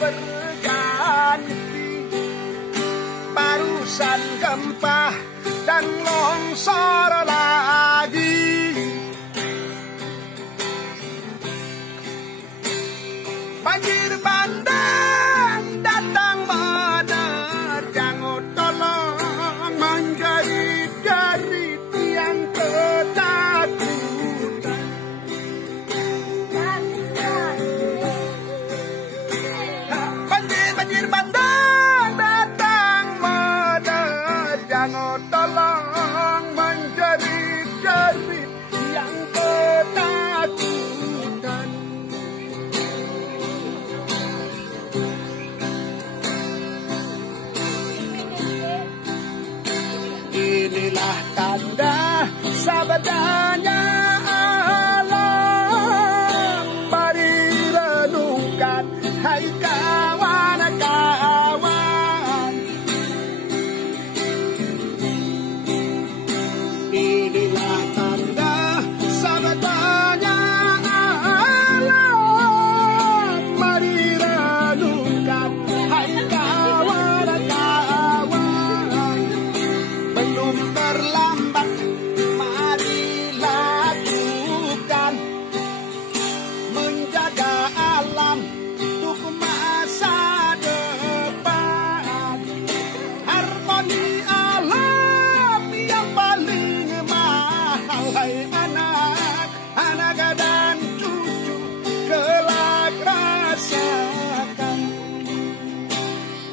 berganti, barusan gempa dan longsor lagi. Banjir bandang datang menerjang, tolong menjerit-jerit yang ketakutan. Banjir bandang datang menerjang, tolong menjerit-jerit yang ketakutan. Inilah tanda sabdanya alam, mari renungkan hai kawan-kawan. Inilah tanda sabdanya alam, mari renungkan hai kawan-kawan. Belum terlambat, mari lakukan, menjaga alam untuk masa depan. Harmoni alam yang paling mahal, hai anak dan cucu kelak rasakan.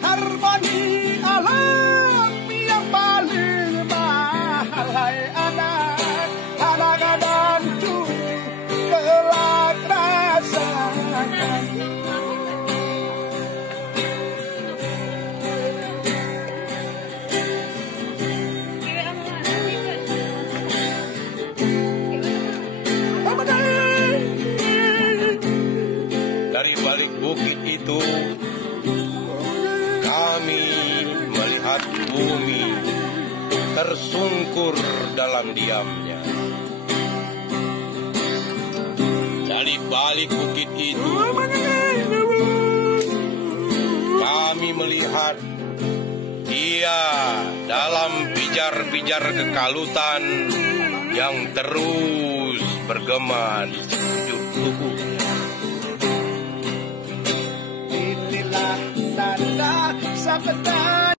Harmoni alam yang paling mahal, hai anak dan cucu kelak rasakan. Dari balik bukit itu kami melihat bumi tersungkur dalam diamnya. Dari balik bukit itu kami melihat dia dalam pijar-pijar kekalutan yang terus bergema di sekujur tubuhnya. Inilah tanda sabda